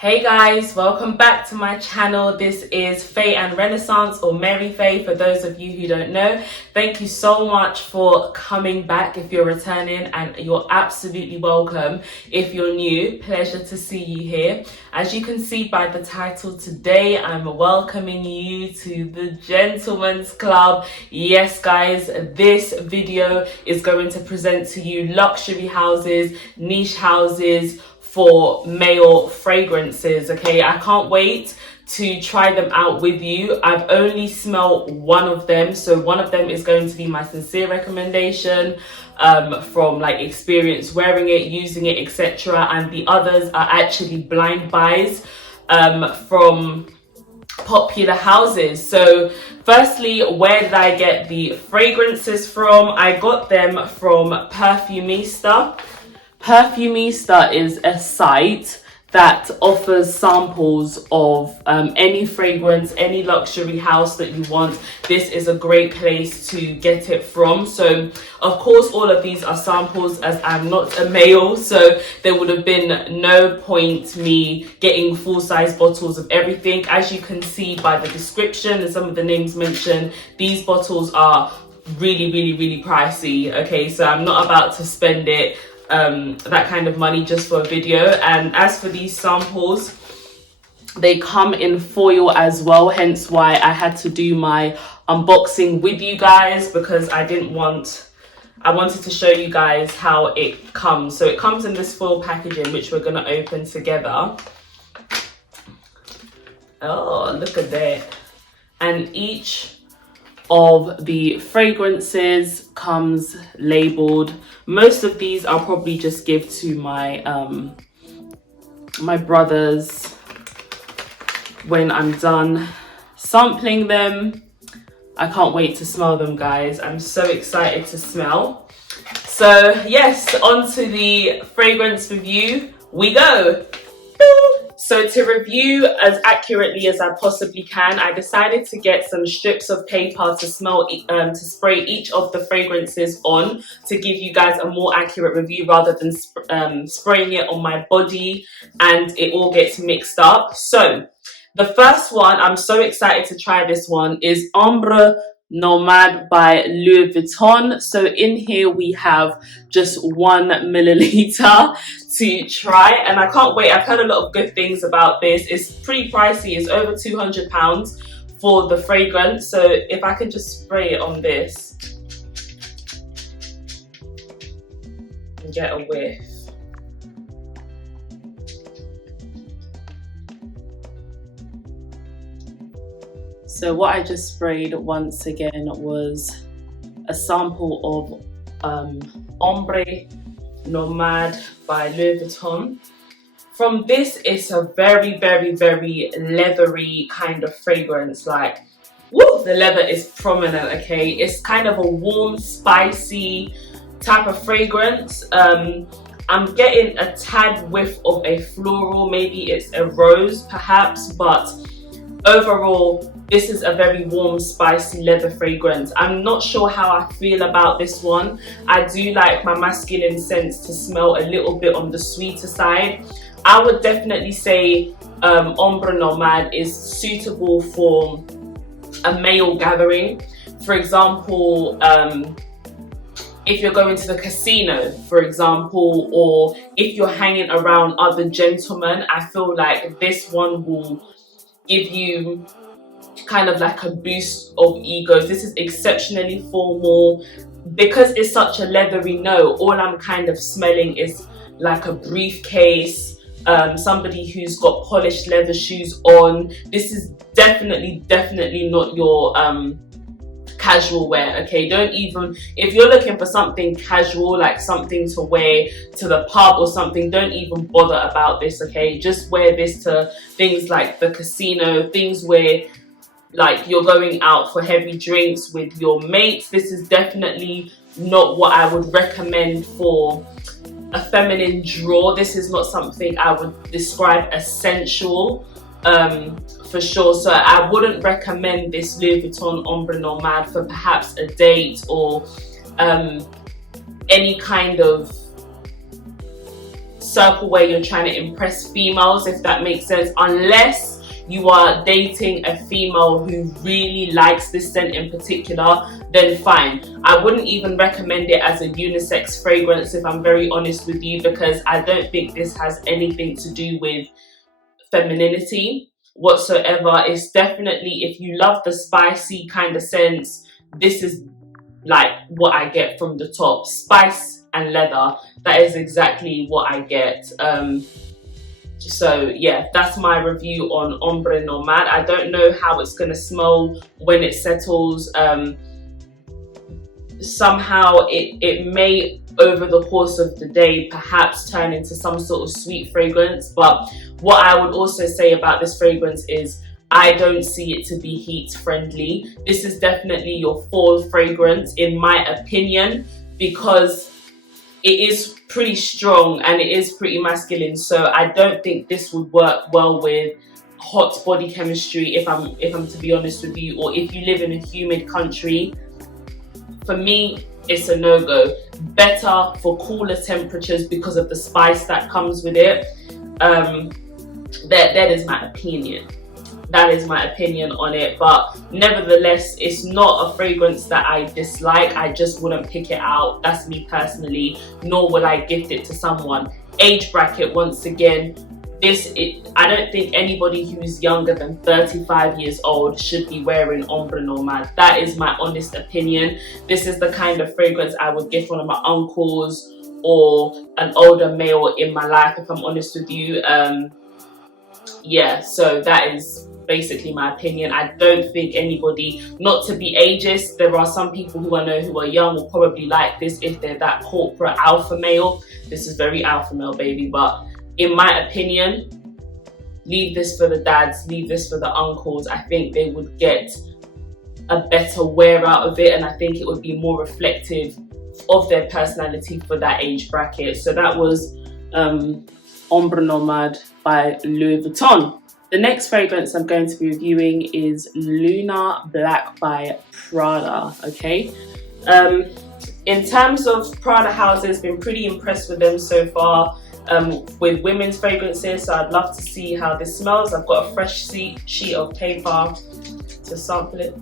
Hey guys, welcome back to my channel. This is Faye and Renaissance, or Mary Faye for those of you who don't know. Thank you so much for coming back if you're returning, and you're absolutely welcome if you're new. Pleasure to see you here. As you can see by the title, today I'm welcoming you to the Gentleman's Club. Yes guys, this video is going to present to you luxury houses, niche houses, for male fragrances. Okay, I can't wait to try them out with you. I've only smelled one of them, so one of them is going to be my sincere recommendation from like experience wearing it, using it, etc., and the others are actually blind buys from popular houses. So firstly, where did I get the fragrances from? I got them from Perfumista. Perfumista is a site that offers samples of any fragrance, any luxury house that you want. This is a great place to get it from. So of course all of these are samples, as I'm not a male, so there would have been no point me getting full-size bottles of everything. As you can see by the description and some of the names mentioned, these bottles are really pricey. Okay, so I'm not about to spend it that kind of money just for a video. And as for these samples, they come in foil as well, hence why I had to do my unboxing with you guys, because I wanted to show you guys how it comes. So it comes in this foil packaging, which we're going to open together. Oh, look at that. And each of the fragrances comes labeled. Most of these I'll probably just give to my my brothers when I'm done sampling them. I can't wait to smell them, guys. I'm so excited to smell. So yes, on to the fragrance review we go. So to review as accurately as I possibly can, I decided to get some strips of paper to spray each of the fragrances on, to give you guys a more accurate review rather than spraying it on my body and it all gets mixed up. So the first one, I'm so excited to try this one, is Ombre Nomad by Louis Vuitton. So in here we have just 1 milliliter to try, and I can't wait. I've heard a lot of good things about this. It's pretty pricey. It's over £200 for the fragrance. So if I can just spray it on this and get a whiff. So what I just sprayed once again was a sample of Ombre Nomad by Louis Vuitton. From this, it's a very leathery kind of fragrance. Like, woo, the leather is prominent. Okay, it's kind of a warm, spicy type of fragrance. I'm getting a tad whiff of a floral, maybe it's a rose perhaps, but overall this is a very warm, spicy leather fragrance. I'm not sure how I feel about this one. I do like my masculine scents to smell a little bit on the sweeter side. I would definitely say Ombre Nomad is suitable for a male gathering. For example, if you're going to the casino, for example, or if you're hanging around other gentlemen, I feel like this one will give you kind of like a boost of ego. This is exceptionally formal. Because it's such a leathery note, all I'm kind of smelling is like a briefcase, somebody who's got polished leather shoes on. This is definitely not your casual wear. Okay, don't even, if you're looking for something casual, like something to wear to the pub or something, don't even bother about this. Okay, just wear this to things like the casino, things where like you're going out for heavy drinks with your mates. This is definitely not what I would recommend for a feminine draw. This is not something I would describe as sensual, for sure. So I wouldn't recommend this Louis Vuitton Ombre Nomad for perhaps a date or any kind of circle where you're trying to impress females, if that makes sense, unless you are dating a female who really likes this scent in particular, then fine. I wouldn't even recommend it as a unisex fragrance, if I'm very honest with you, because I don't think this has anything to do with femininity whatsoever. It's definitely, if you love the spicy kind of scents, this is like what I get from the top. Spice and leather, that is exactly what I get. So yeah, that's my review on Ombre Nomad. I don't know how it's gonna smell when it settles. Somehow it may, over the course of the day, perhaps turn into some sort of sweet fragrance. But what I would also say about this fragrance is I don't see it to be heat friendly. This is definitely your fall fragrance, in my opinion, because it is pretty strong and it is pretty masculine. So I don't think this would work well with hot body chemistry, if I'm to be honest with you, or if you live in a humid country. For me, it's a no-go. Better for cooler temperatures because of the spice that comes with it. That is my opinion. That is my opinion on it. But nevertheless, it's not a fragrance that I dislike. I just wouldn't pick it out. That's me personally. Nor would I gift it to someone. Age bracket, once again, I don't think anybody who's younger than 35 years old should be wearing Ombre Nomad. That is my honest opinion. This is the kind of fragrance I would gift one of my uncles or an older male in my life, if I'm honest with you. Yeah, so that is basically my opinion. I don't think anybody, not to be ageist, there are some people who I know who are young will probably like this if they're that corporate alpha male. This is very alpha male, baby, but in my opinion, leave this for the dads, leave this for the uncles. I think they would get a better wear out of it, and I think it would be more reflective of their personality for that age bracket. So that was Ombre Nomad by Louis Vuitton. The next fragrance I'm going to be reviewing is Lunar Black by Prada, okay? In terms of Prada houses, been pretty impressed with them so far. With women's fragrances, so I'd love to see how this smells. I've got a fresh sheet of paper to sample it.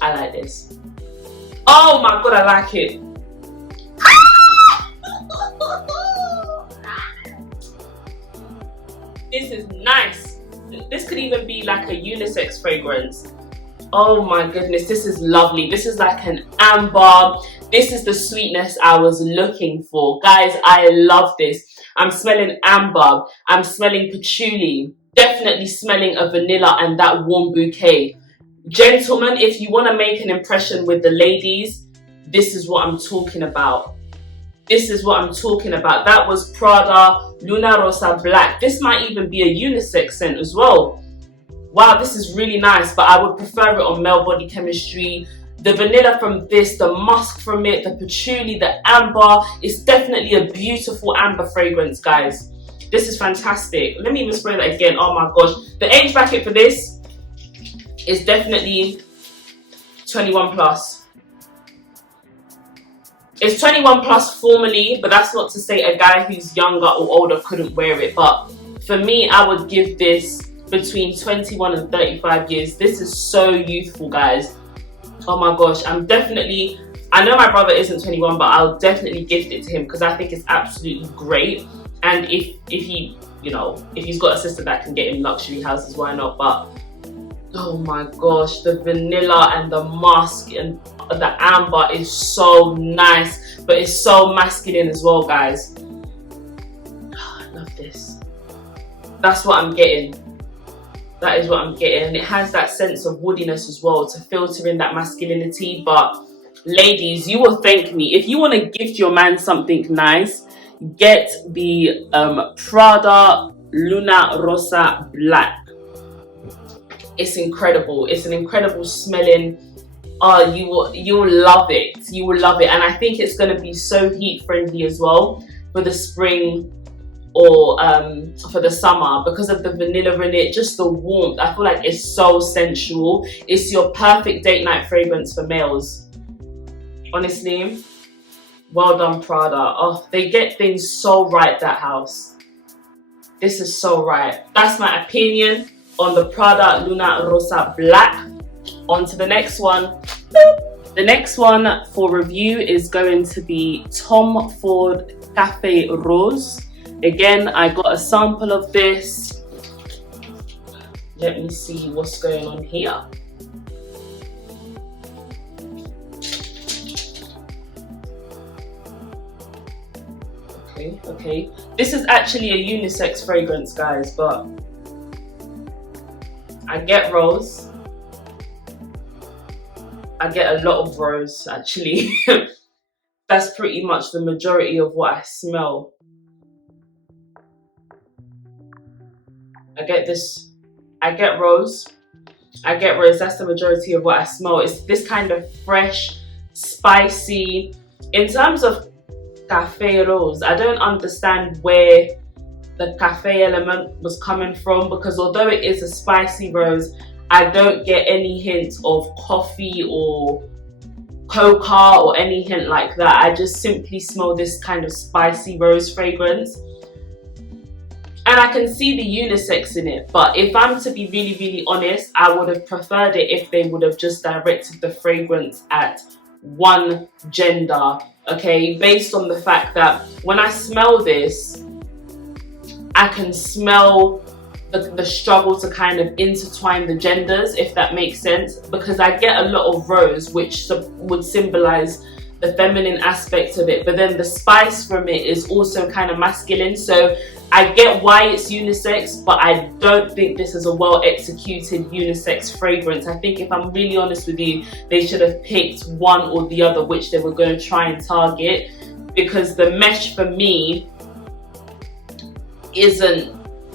I like this. Oh my god, I like it. This is nice. This could even be like a unisex fragrance. Oh my goodness, this is lovely. This is like an amber. This is the sweetness I was looking for. Guys, I love this. I'm smelling amber. I'm smelling patchouli. Definitely smelling a vanilla and that warm bouquet. Gentlemen, if you want to make an impression with the ladies, this is what I'm talking about. This is what I'm talking about. That was Prada Luna Rosa Black. This might even be a unisex scent as well. Wow, this is really nice, but I would prefer it on male body chemistry. The vanilla from this, the musk from it, the patchouli, the amber. It's definitely a beautiful amber fragrance, guys. This is fantastic. Let me even spray that again. Oh my gosh. The age bracket for this is definitely 21 plus. It's 21 plus formally, but that's not to say a guy who's younger or older couldn't wear it. But for me, I would give this between 21 and 35 years. This is so youthful, guys. Oh my gosh, I know my brother isn't 21, but I'll definitely gift it to him because I think it's absolutely great. And if he, you know, if he's got a sister that can get him luxury houses, why not? But oh my gosh, the vanilla and the musk and the amber is so nice, but it's so masculine as well, guys. Oh, I love this. That's what I'm getting. That is what I'm getting. And it has that sense of woodiness as well to filter in that masculinity. But ladies, you will thank me. If you want to gift your man something nice, get the Prada Luna Rosa Black. It's incredible. It's an incredible smelling. Oh, you will love it. You will love it. And I think it's going to be so heat friendly as well for the spring or for the summer because of the vanilla in it, just the warmth. I feel like it's so sensual. It's your perfect date night fragrance for males. Honestly, well done, Prada. Oh, they get things so right, that house. This is so right. That's my opinion on the Prada Luna Rosa Black. On to the next one. The next one for review is going to be Tom Ford Cafe Rose. Again, I got a sample of this. Let me see what's going on here. Okay. This is actually a unisex fragrance, guys, but I get rose. I get a lot of rose, actually. That's pretty much the majority of what I smell. I get rose. That's the majority of what I smell. It's this kind of fresh, spicy. In terms of cafe rose, I don't understand where the cafe element was coming from, because although it is a spicy rose, I don't get any hint of coffee or coca or any hint like that. I just simply smell this kind of spicy rose fragrance. And I can see the unisex in it, but if I'm to be really, really honest, I would have preferred it if they would have just directed the fragrance at one gender, okay? Based on the fact that when I smell this, I can smell the struggle to kind of intertwine the genders, if that makes sense, because I get a lot of rose, which would symbolize the feminine aspect of it, but then the spice from it is also kind of masculine. So I get why it's unisex, but I don't think this is a well executed unisex fragrance. I think, if I'm really honest with you, they should have picked one or the other which they were going to try and target, because the mesh for me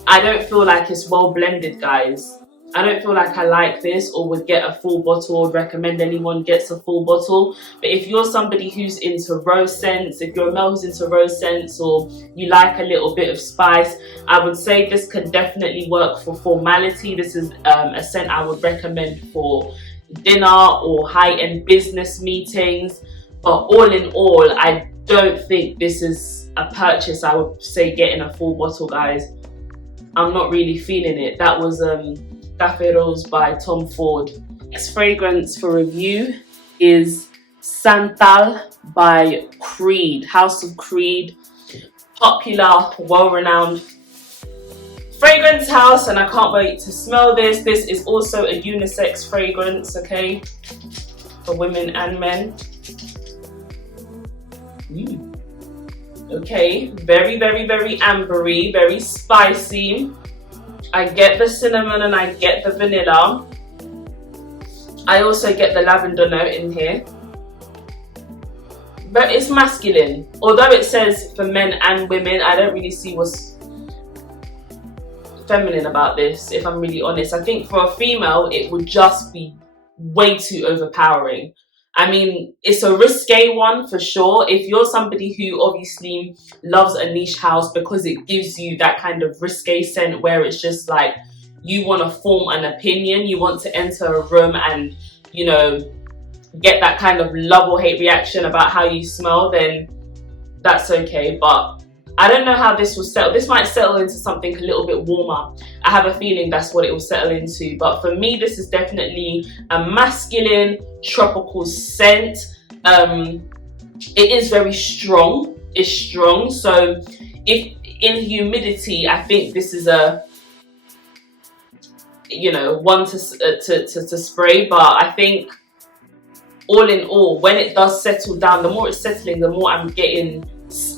I don't feel like it's well blended, guys. I don't feel like I like this or would get a full bottle or recommend anyone gets a full bottle. But if you're somebody who's into rose scents, if you're a male who's into rose scents, or you like a little bit of spice, I would say this could definitely work for formality. This is a scent I would recommend for dinner or high-end business meetings. But all in all, I don't think this is a purchase I would say getting a full bottle, guys. I'm not really feeling it. That was Cafe Rose by Tom Ford. Next fragrance for review is SANTAL by Creed, House of Creed. Popular, well-renowned fragrance house, and I can't wait to smell this. This is also a unisex fragrance, okay, for women and men. Okay, very, very, very ambery, very spicy. I get the cinnamon and I get the vanilla. I also get the lavender note in here. But it's masculine. Although it says for men and women, I don't really see what's feminine about this, if I'm really honest. I think for a female, it would just be way too overpowering. I mean, it's a risque one for sure. If you're somebody who obviously loves a niche house because it gives you that kind of risque scent where it's just like you want to form an opinion, you want to enter a room and, you know, get that kind of love or hate reaction about how you smell, then that's okay. But I don't know how this will settle. This might settle into something a little bit warmer. I have a feeling that's what it will settle into. But for me, this is definitely a masculine tropical scent. It is very strong. It's strong. So if in humidity, I think this is a, you know, one to spray. But I think all in all, when it does settle down, the more it's settling, the more I'm getting this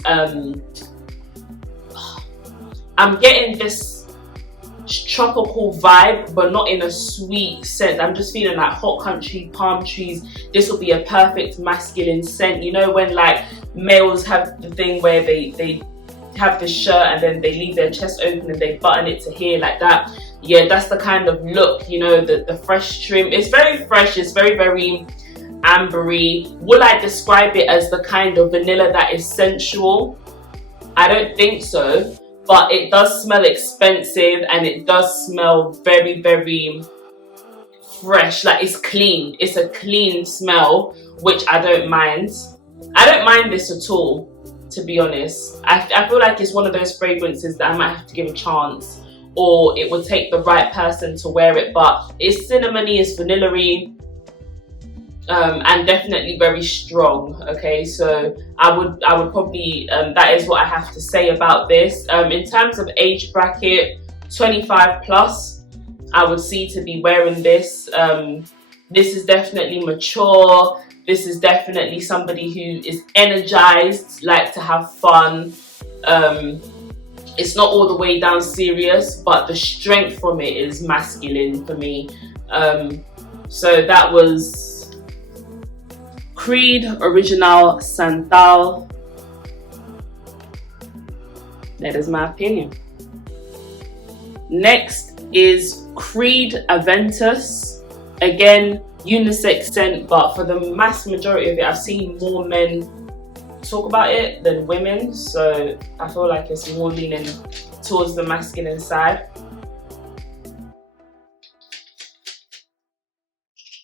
tropical vibe, but not in a sweet scent. I'm just feeling like hot country, palm trees. This will be a perfect masculine scent. You know when like males have the thing where they have the shirt and then they leave their chest open and they button it to here like that? Yeah, that's the kind of look, you know, the fresh trim. It's very fresh, it's very, very ambery. Will I describe it as the kind of vanilla that is sensual? I don't think so. But it does smell expensive and it does smell very, very fresh, like it's clean. It's a clean smell, which I don't mind. I don't mind this at all, to be honest. I feel like it's one of those fragrances that I might have to give a chance, or it would take the right person to wear it. But it's cinnamony, it's vanilla-y, and definitely very strong. Okay, so I would probably that is what I have to say about this. In terms of age bracket, 25 plus, I would see to be wearing this. This is definitely mature. This is definitely somebody who is energized, like to have fun. It's not all the way down serious, but the strength from it is masculine for me. So that was Creed Original Santal. That is my opinion. Next is Creed AVENTUS. Again, unisex scent, but for the mass majority of it, I've seen more men talk about it than women, so I feel like it's more leaning towards the masculine side.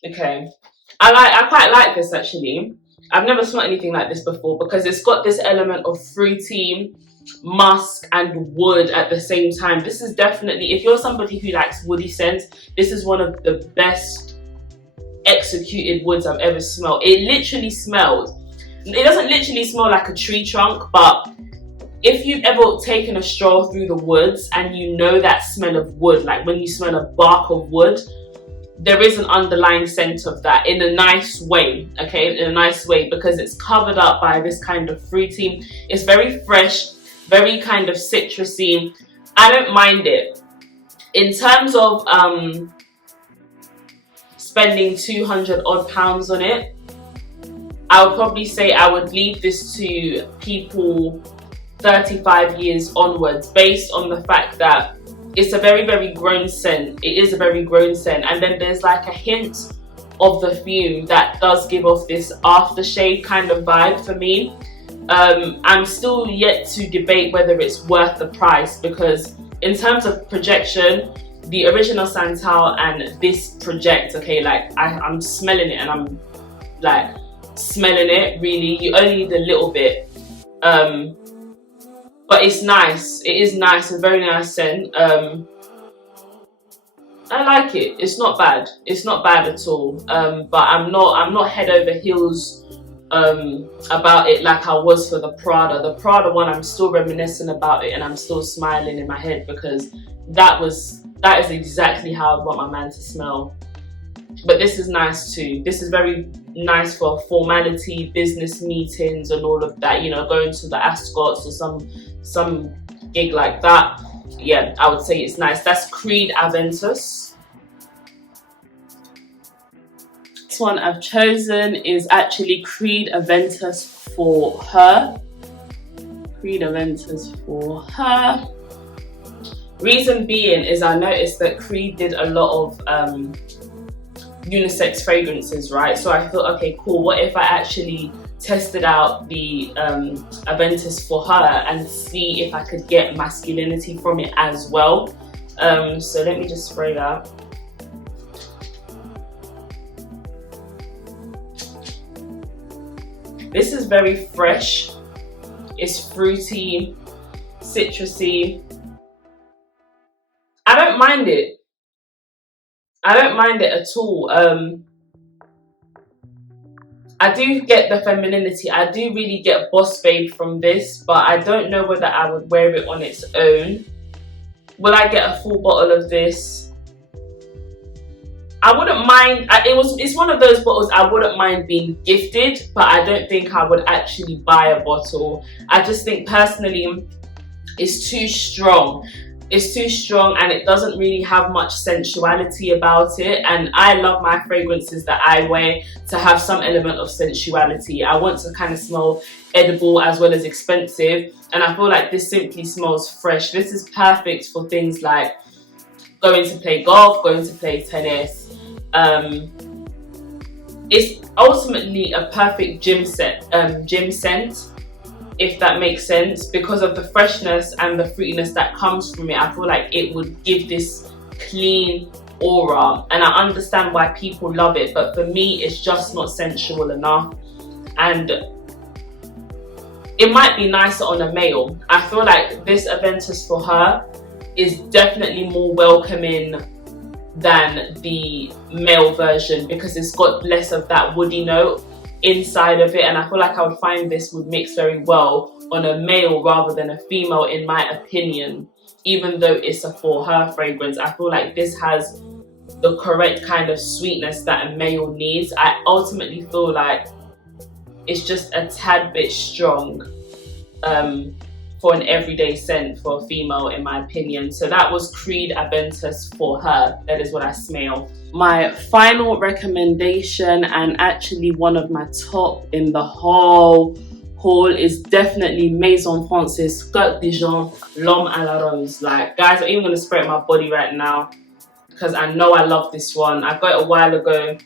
Okay, I quite like this actually. I've never smelled anything like this before because it's got this element of fruity, musk and wood at the same time. This is definitely, if you're somebody who likes woody scents, this is one of the best executed woods I've ever smelled. It literally smells, it doesn't literally smell like a tree trunk, but if you've ever taken a stroll through the woods and you know that smell of wood, like when you smell a bark of wood, there is an underlying scent of that in a nice way, okay, in a nice way, because it's covered up by this kind of fruity. It's very fresh, very kind of citrusy. I don't mind it. In terms of spending 200 odd pounds on it, I would probably say I would leave this to people 35 years onwards, based on the fact that it's a very, very grown scent. It is a very grown scent, and then there's like a hint of the fume that does give off this aftershave kind of vibe for me. I'm still yet to debate whether it's worth the price, because in terms of projection, the original Santal and this project, okay, like I'm smelling it and I'm like smelling it really. You only need a little bit, but it's nice. It is nice, a very nice scent. I like it. It's not bad. It's not bad at all. But I'm not head over heels about it like I was for the Prada. The Prada one, I'm still reminiscing about it and I'm still smiling in my head, because that is exactly how I'd want my man to smell. But this is nice too. This is very nice for formality, business meetings and all of that, you know, going to the Ascots or some gig like that. Yeah, I would say it's nice. That's Creed AVENTUS. This one I've chosen is actually Creed AVENTUS for Her. Creed AVENTUS for Her. Reason being is I noticed that Creed did a lot of unisex fragrances, right? So I thought, okay, cool, what if I actually tested out the AVENTUS for Her and see if I could get masculinity from it as well. So let me just spray that. This is very fresh. It's fruity, citrusy. I don't mind it. I don't mind it at all. I do get the femininity. I do really get boss babe from this, but I don't know whether I would wear it on its own. Will I get a full bottle of this? I wouldn't mind. It's one of those bottles I wouldn't mind being gifted, but I don't think I would actually buy a bottle. I just think personally it's too strong. It's too strong and it doesn't really have much sensuality about it, and I love my fragrances that I wear to have some element of sensuality. I want to kind of smell edible as well as expensive, and I feel like this simply smells fresh. This is perfect for things like going to play golf, going to play tennis. It's ultimately a perfect gym scent, if that makes sense, because of the freshness and the fruitiness that comes from it. I feel like it would give this clean, aura, and I understand why people love it, but for me it's just not sensual enough. And it might be nicer on a male. I feel like this Aventus for her is definitely more welcoming than the male version, because it's got less of that woody note inside of it, and I feel like I would find this would mix very well on a male rather than a female, in my opinion. Even though it's a for her fragrance, I feel like this has the correct kind of sweetness that a male needs. I ultimately feel like it's just a tad bit strong for an everyday scent for a female, in my opinion. So that was Creed Aventus for her. That is what I smell. My final recommendation, and actually one of my top in the whole haul, is definitely Maison France's Coq Dijon L'Homme à la Rose. Like, guys, I'm even gonna spray it on my body right now because I know I love this one. I got it a while ago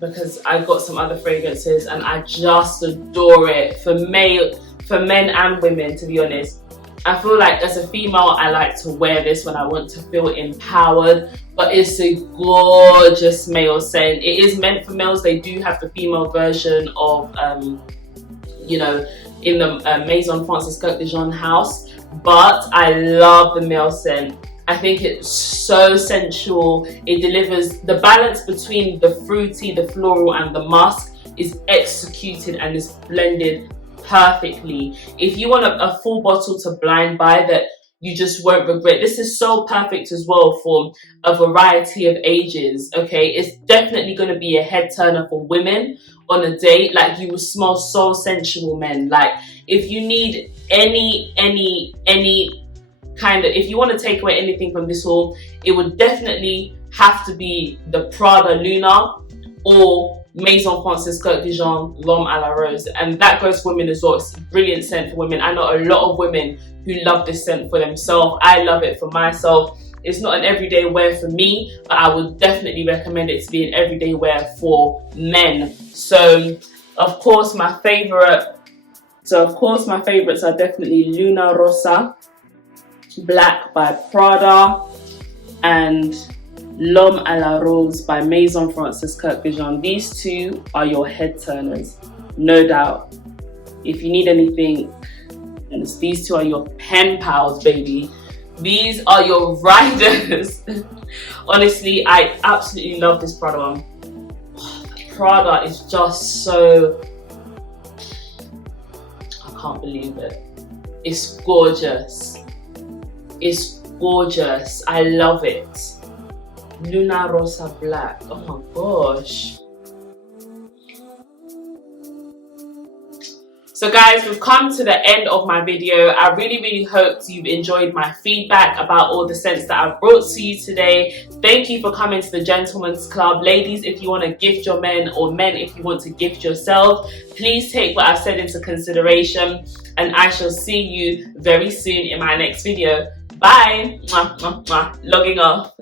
because I got some other fragrances and I just adore it for men and women, to be honest. I feel like as a female, I like to wear this when I want to feel empowered, but it's a gorgeous male scent. It is meant for males. They do have the female version of, you know, in the Maison France's Coq Dijon house, but I love the male scent. I think it's so sensual. It delivers the balance between the fruity, the floral, and the musk is executed and is blended perfectly. If you want a full bottle to blind buy that you just won't regret, this is so perfect as well for a variety of ages. Okay, it's definitely going to be a head turner for women on a date. Like, you will smell so sensual, men. Like, if you need any kind of, if you want to take away anything from this haul, it would definitely have to be the Prada Luna or Maison France's Coq Dijon L'Homme à la Rose, and that goes for women as well. It's a brilliant scent for women. I know a lot of women who love this scent for themselves. I love it for myself. It's not an everyday wear for me, but I would definitely recommend it to be an everyday wear for men. So of course my favorites are definitely Luna Rosa Black by Prada and L'Homme à la Rose by Maison France's Coq Dijon. These two are your head turners, no doubt. If you need anything, these two are your pen pals, baby. These are your riders. Honestly, I absolutely love this Prada one. Prada is just so, I can't believe it. It's gorgeous. It's gorgeous. I love it. Luna Rosa Black. Oh my gosh. So guys, we've come to the end of my video. I really hope you've enjoyed my feedback about all the scents that I've brought to you today. Thank you for coming to the Gentleman's Club. Ladies, if you want to gift your men, or men if you want to gift yourself, please take what I've said into consideration, and I shall see you very soon in my next video. Bye. Mwah, mwah, mwah. Logging off.